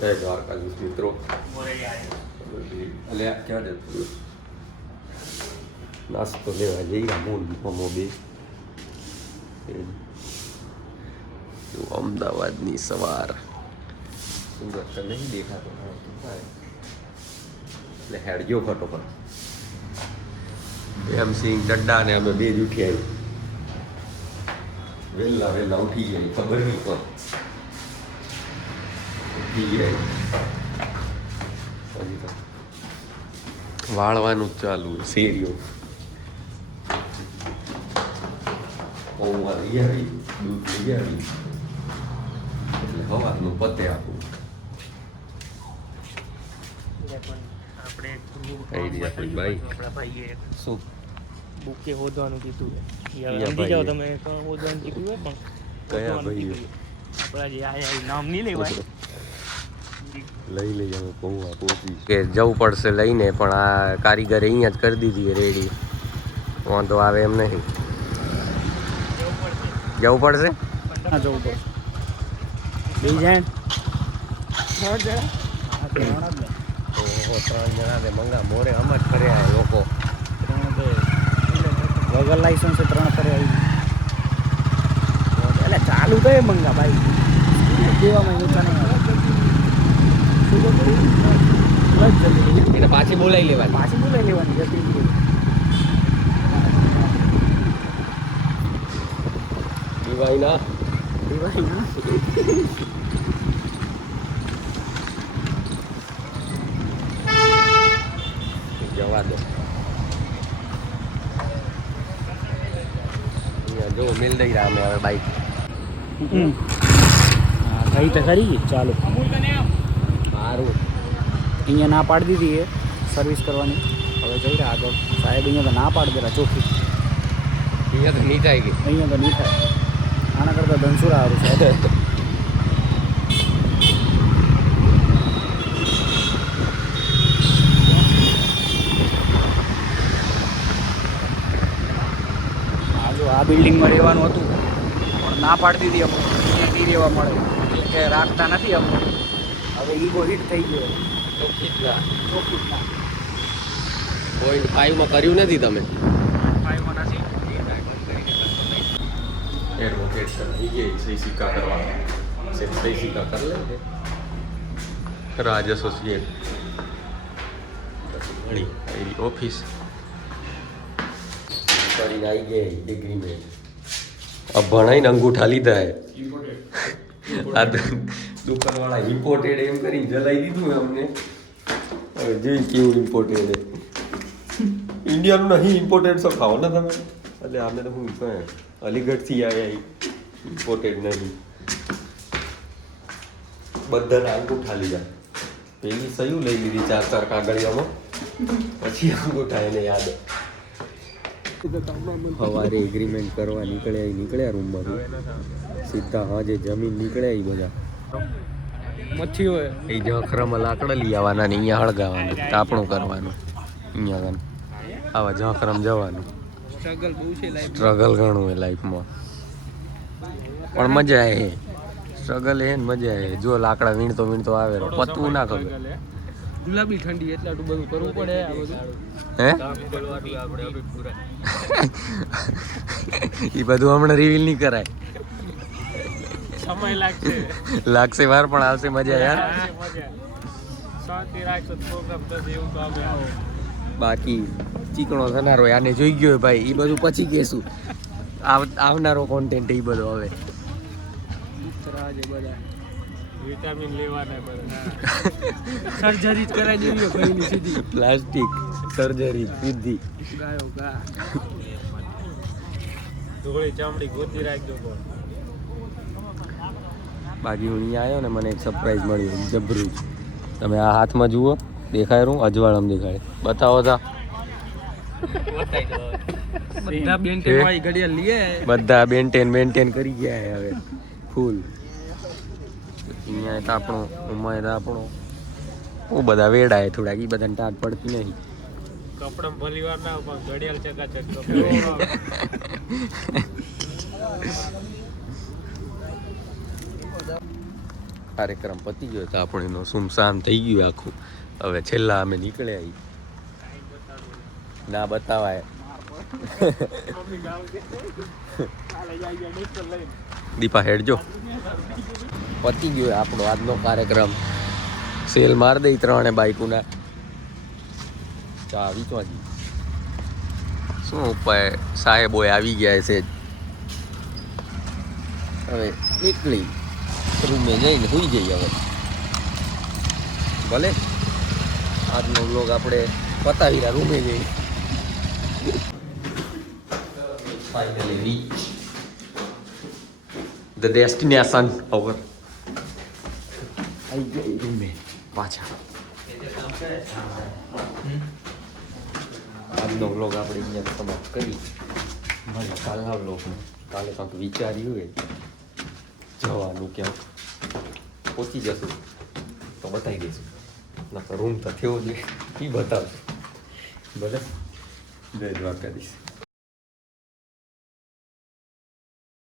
જય દ્વારકાધીશ મિત્રો. એટલે આ ક્યાં જતું નાસ્તો લેવા જઈ મૂળ મમો બે અમદાવાદની સવાર સુરત તો નહીં દેખાતો એટલે હેડજો ફટોફટ. પ્રેમસિંહ ડड्डा ને અમે બે જ ઉઠી આવી વહેલા ઉઠી ગયા ખબર નહીં પણ વાળવાનું ચાલુ શેરીઓ પૌવા લઈ આવી દૂધ લઈ આવી એટલે હવાનું પતે આપું શું બુકે હોદવાનું કીધું સમજી જાઓ તમે હોદવાનું કીધું હોય પણ કયા ભાઈ આપણા જે આયા નામ નહીં લેવાય લઈ લઈ અમે પૌવા પહોંચી કે જવું પડશે લઈને પણ આ કારીગરે અહીંયા જ કરી દીધી રેડી વાંધો આવે એમ નહીં. જવું પડશે જવું પડશે બે જણ 3 જણા ને મંગા મોરે આમ જ ફર્યા લોકો વગર લાયસન્સ 3 ફર્યા એટલે ચાલુ તો એ મંગા ભાઈ દેવામાં ઊંચા નહીં એને પાછી બોલાવી લેવાની જતી દિવાળીના જવા દો. અહીંયા જો મિલ દઈ રહ્યા અમે હવે બાઈક કઈ તો ખરી ચાલો સારું અહીંયા ના પાડી દીધી એ સર્વિસ કરવાની. હવે જઈ રહ્યા આગળ સાહેબ અહીંયા તો ના પાડી દેલા ચોખ્ખી. અહીંયા તો નહીં થાય કે અહીંયા તો નહીં થાય. આના કરતાં ધનસુરા સારું સાહેબ. આ બિલ્ડિંગમાં રહેવાનું હતું પણ ના પાડી દીધી અમને અહીંયા નહીં રહેવા મળે કે રાખતા નથી અમને. હવે ઈગો હિટ થઈ ગયો. ચોખ્ખીટના 0.5 માં કર્યું નથી તમે 5માં નથી. એડવોકેટ આવી ગઈ સહી સિક્કા કરવા સહી સિક્કા કરી લે રાજ એસોસિએટ ઘણી એની ઓફિસ કરીને આવી ગઈ ડિગ્રી મેં ભણાઈને અંગૂઠા લીધા હે આ દુકાનવાળા ઇમ્પોર્ટેડ એમ કરીને જલાઈ દીધું અમને. હવે જોઈ કેવું ઇમ્પોર્ટેડ ઇન્ડિયાનું નહીં ઇમ્પોર્ટેડ છો ખાઓ ને તમે એટલે અમે તો હું અલીગઢથી આવ્યા ઇમ્પોર્ટેડ નહીં બધાના અંગૂઠા લીધા. પેલી સયું લઈ લીધી 4 કાગળિયામાં પછી અંગૂઠા એને યાદ સવારે એગ્રીમેન્ટ કરવા નીકળ્યા રૂમમાંથી સીધા હાજે જમીન નીકળ્યા એ બધા મચ્છી હોય એ ઝાંખરામાં લાકડા લઈ આવવાના ને અહીંયા હળગાવાનું તાપણું કરવાનું અહીંયા આવા ઝાંખરામ જવાનું. સ્ટ્રગલ બહુ છે સ્ટ્રગલ ઘણું હોય લાઈફમાં પણ મજા આવે સ્ટ્રગલ એ મજા આવે જો લાકડા વીણતો આવે પતવું ના ખબર ગુલાબી ઠંડી એટલે આટલું બધું કરવું પડે આ બધું હે એ બધું હમણાં રિવીલ નહીં કરાય. સમય લાગશે વાર પણ આવશે મજા યાર. શાંતિ રાખો પ્રોગ્રામ તો એવું તો અમે આવો બાકી ચીકણો થનારો આને જોઈ ગયો ભાઈ એ બધું પછી કહેશું. આવનારો કોન્ટેન્ટ એ બધો હવે વિટામિન લેવાના બધા સર્જરી જ કરાવી દેવી ભાઈની સીધી પ્લાસ્ટિક સર્જરી સીધી ગાયો ગા ધોળી ચામડી ગોતી રાખજો. બાકી હું અહીંયા આવ્યો ને મને એક સરપ્રાઈઝ મળ્યું જબરું. તમે આ હાથમાં જુઓ દેખાય રૂ અજવાળમ દેખાય બતાવો તા બધા બેન્ટેન વાળી ઘડિયાળ લીએ બધા બેન્ટેન કરી ગયા હે હવે ફૂલ. અહીંયા આપણું ઉમાય આપણું બહુ બધા વેડા હે થોડાક એ બધાને ટાટ પડતી નહીં. કપડાં ભલી વાર ના પણ ઘડિયાળ ચકાચક કાર્યક્રમ પતી ગયો તો આપણે એનો સુમસામ થઈ ગયું આખું. હવે છેલ્લા અમે નીકળ્યા ના બતાવાય. દીપા હેડજો. પતી ગયો આપણો આજનો કાર્યક્રમ. સેલ માર દઈ 3 બાઈકુના ચાવી તો હજી શું ઉપાય. સાહેબોય આવી ગયા છે. હવે નીકળી રૂમે જઈને સુઈ જઈએ. હવે ભલે આજનો વ્લોગ આપણે પતાવી રહ્યા. રૂમે જઈને finally reach the destination over. આવી ગઈ રૂમે પાછા. આજનો વ્લોગ આપણે અહીંયા સમાપ્ત કરી. મારી કાલના વ્લોગમાં કાલે કંઈક વિચાર્યું હોય જવાનું ક્યાંક પહોંચી જશું તો બતાવી દઈશું. ના તો રૂમ તો થયો જ એ બતાવશું. ભલે જય દ્વારકાધીશ.